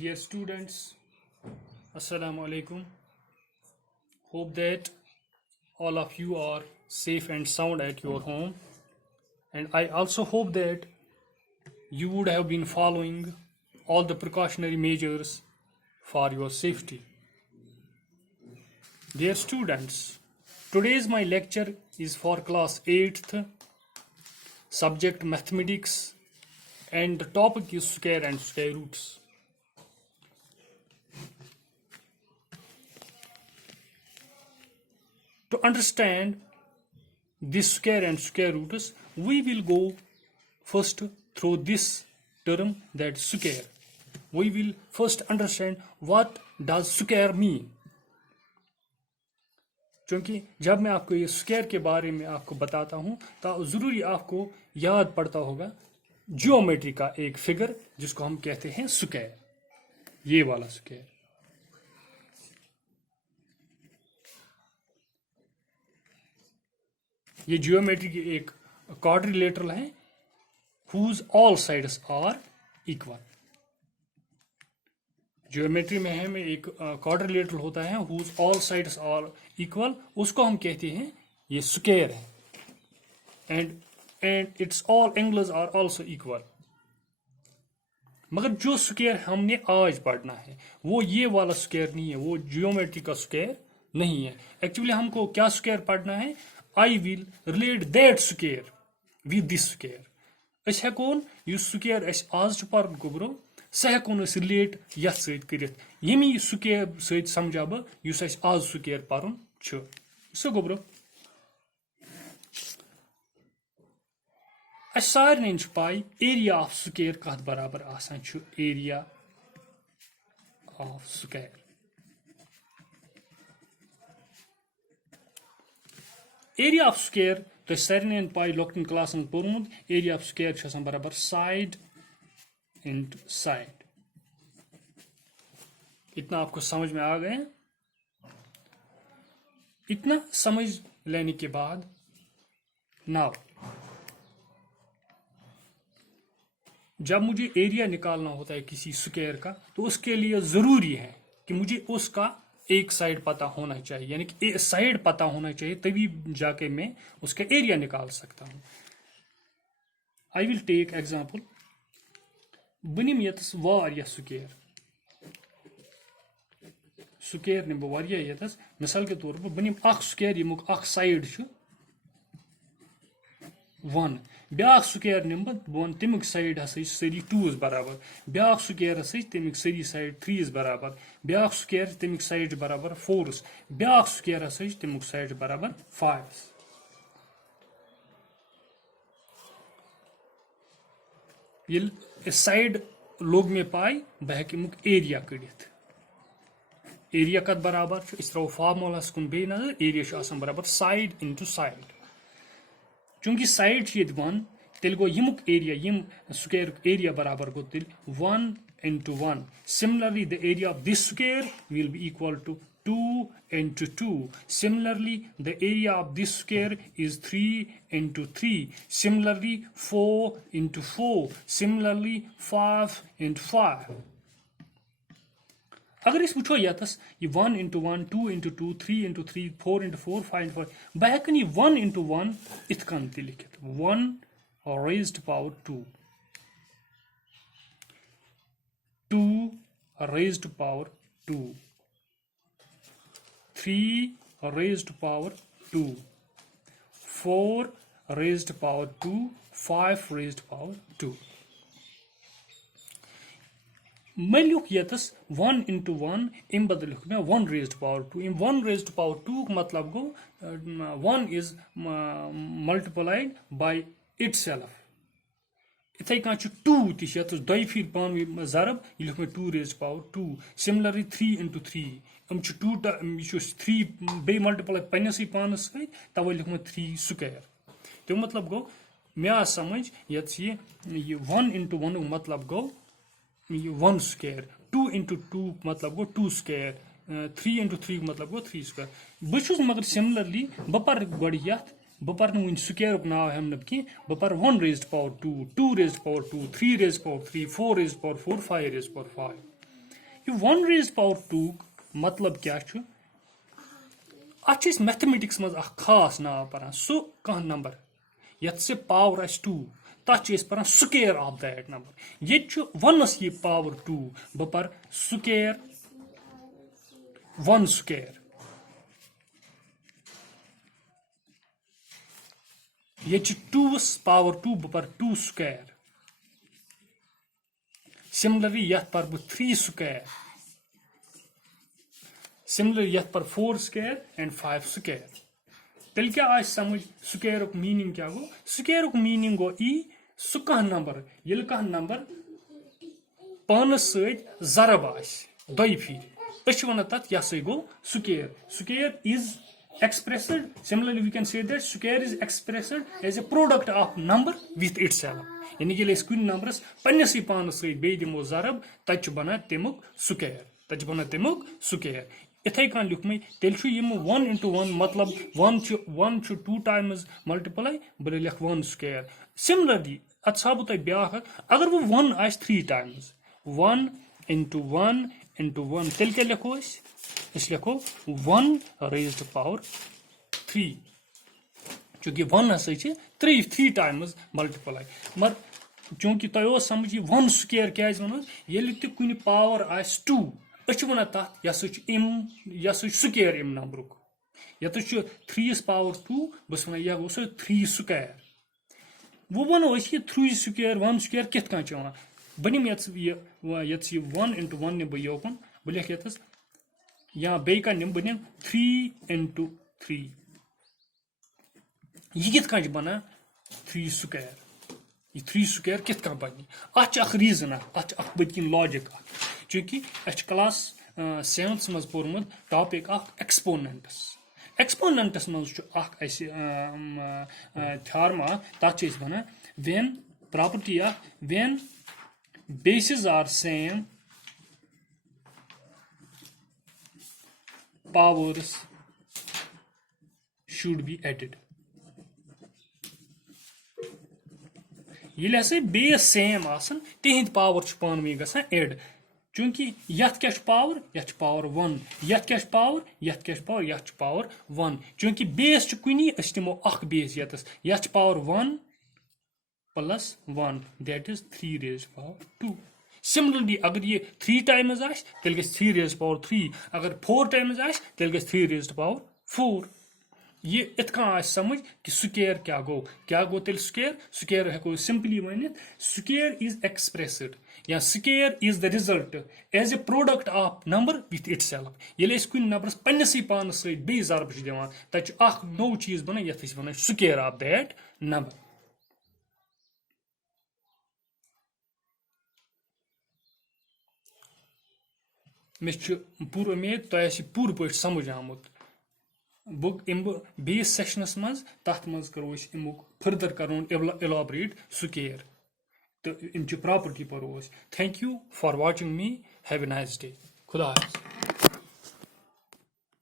Dear students, Assalamu alaikum. Hope that all of you are safe and sound at your home. And I also hope that you would have been following all the precautionary measures for your safety. Dear students, today's my lecture is for class 8th, subject mathematics, and the topic is square and square roots. To understand this square and square roots, we will go first through this term, that square. We will first understand what does square mean. क्योंकि जब मैं आपको ये square के बारे में आपको बताता हूं तो जरूरी आपको याद पड़ता होगा जियोमेट्री का एक फिगर जिसको हम कहते हैं स्क्वायर, ये वाला स्क्वायर। ये जियोमेट्री की एक क्वाड्रिलेटरल है whose all sides are equal। Geometry में हमें एक क्वाड्रिलेटरल होता है whose all sides are equal, उसको हम कहते हैं ये स्क्वायर है। and its all angles are also equal। मगर जो स्क्वायर हमने आज पढ़ना है वो ये वाला स्क्वायर नहीं है, वो जियोमेट्री का स्क्वायर नहीं है। एक्चुअली हमको क्या स्क्वायर पढ़ना है? I will relate that square with this square। अस हेकोन युस स्क्वायर अस आज छु परन गोब्रो सह हेकोन अस रिलेट यथ सहित करित, यमी स्क्वायर सहित समझा ब युस अस आज स्क्वायर परन छु। सो गोब्रो अस सारनेन छु पाई एरिया ऑफ स्क्वायर कथ बराबर आसान छु, area of square. Area of square तो सारे पाई लोकन क्लासन पोर्मुत, एरिया ऑफ स्क्वायर बराबर साइड इंटू साइड। इतना आपको समझ में आ गए? इतना समझ लेने के बाद नाउ जब मुझे एरिया निकालना होता है किसी स्क्वायर का तो उसके लिए जरूरी है कि मुझे उसका एक साइड पता होना चाहिए, यानी कि साइड पता होना चाहिए, तभी जाके मैं उसका एरिया निकाल सकता हूं। आई विल टेक एग्जांपल, बनिम यतस वारिया स्क्वायर, स्क्वायर निम वारिया यतस, मिसाल के तौर पर बनिम अख स्क्वायर यमुक अख साइड छु 1, ब्याख स्क्वायर निम बन तमिक साइड हसा सरी 2 बराबर, ब्याख स्क्वायर हसा तमिक सरी साइड 3 बराबर, ब्याख स्क्वायर तमिक साइड बराबर 4, ब्याख स्क्वायर हसा तमिक साइड बराबर 5। ये साइड लोग में पाई बह हेमुक एरिया कड़ित। एरिया कत बराबर इस त्रो फार्मूला कुन बे नजर, एरिया बराबर साइड इंटू साइड। चूंकि साइड ये 1 तेल गो यमुक एरिया यम स्क्वायर एरिया बराबर गो तेल 1 into 1। Similarly, the area of this square will be equal to 2 into 2। Similarly, the area of this square is 3 into 3। Similarly, 4 into 4। Similarly, 5 into 5। अगर इस वुचो यतस ये 1 into 1, 2 into 2, 3 into 3, 4 into 4, 5 into 5, बह हेकन ये 1 into 1 इत कन ते लिखित 1 raised power 2, 2 raised power 2, 3 raised power 2, 4 raised power 2, 5 raised power 2। मैं लिख यतस 1 into 1 इम बदल लिख मैं 1 raised power 2। इम 1 raised power 2 मतलब गो 1 is multiplied by itself। इथे कह 2 तिश यतस 2 फिर पान जरब ये लिख मैं 2 raised power 2। Similarly 3 into 3 इम 2 3 बे मल्टीप्लाई पन्नसी पानस सहित तवे लिख मैं 3 स्क्वायर। तो मतलब गो मैं आ समझ यत ये 1 into 1 मतलब गो 1 स्क्वायर, 2 into 2 मतलब गो 2 स्क्वायर, 3 into 3 मतलब गो 3 स्क्वायर। बहुत मगर सिमिलरली बपर गड यथ बपर वन स्क्वायर नाव हम कह बपर 1 raised power 2, 2 raised power 2, 3 raised power 3, 4 raised power 4, 5 raised power 5। ये 1 raised power 2 मतलब क्या छु अच्छे मैथमेटिक्स मज खास नाव पान सु कह नंबर यत से पावर आस 2 तथ पान स्क्वेयर ऑफ दैट नंबर ये 1 ये पावर 2 बह पर स्क्वेयर 1 स्क्वेयर ये 2 पावर 2 बह पर 2 स्क्वेयर सिमिलरली यत पर बह 3 स्क्वेयर सिमिलरली यत पर 4 स्क्वेयर एंड 5 स्क्वेयर तेल क्या आज समझ स्क्वेयर मीनिंग क्या गो स्क्वेयर मीनिंग गो ई सु कह नंबर ये कह नंबर पानस सत जरब आस दई फिर वन तथ यह गो square square is expressed similarly we can say that square is expressed as a product of number with itself यानी कि कुन नंबरस पन्नस पानस सत बे दिमो जरब तत बना तमुक स्क्वेयर इथे कन लिख मे तेल 1 into 1 मतलब 1 छु 2 times multiply बल लिख 1 स्क्वेयर सिमिलरली अत साबु तय ब्या अगर वो 1 आस 3 times 1 into 1 into 1 तेल क्या लिखो इस लिखो 1 raised power 3 चूंकि 1 हसा 3 times multiply मगर चूंकि तय समझ 1 स्क्वेयर क्या वन ये कुन पावर आस 2 वन तथ यह स्क्वेयर इम नंबर यत 3 पावर 2 बस वन यह गो 3 स्क्वेयर वो वन 3 स्क्वेयर 1 स्क्वेयर कित वन बनिम ये 1 into 1 निम बह योकन बह लिख यस या बे निम बह 3 into 3 यह कित बना 3 स्क्वेयर ये 3 स्क्वेयर कित बन अच रीजन अच बदकिन लॉजिक चूंकि क्लास 7th मज पोर्मुत टॉपिक एक्सपोनेंटस मज थ्योरम तथ one when property when bases are same powers should be added ये बेस सेम तिंद पावर पान वी गसान एड चूंकि यथ क्या पावर यथ पावर 1 यथ क्या पावर यथ क्या पावर यथ पावर 1 चूंकि बेस कुनी दिमो बेस यथ power 1 plus 1 that is 3 raised power 2 similarly अगर ये 3 times आस तेल गस 3 raised power 3 अगर 4 times आस तेल गस 3 raised power 4 ये इतका आस समझ कि स्क्वेयर क्या गो तेल स्क्वेयर हेको सिंपली वनित स्क्वेयर इज एक्सप्रेस्ड या square is the result as a product of number with itself ये कुन नंबरस पन्नस पानस सत बे जरब दिवान तत नौ चीज बना यथ वन स्क्वेयर ऑफ दैट नंबर मे पूर उम्मीद तह पूर पे समझ आमुत बेस सेशनस मज तथ मज करो अमुक फर्दर करो एलाबरेट स्क्वेयर तो इन प्रॉपर्टी परो thank you for watching me have a nice day खुदा हाफिज़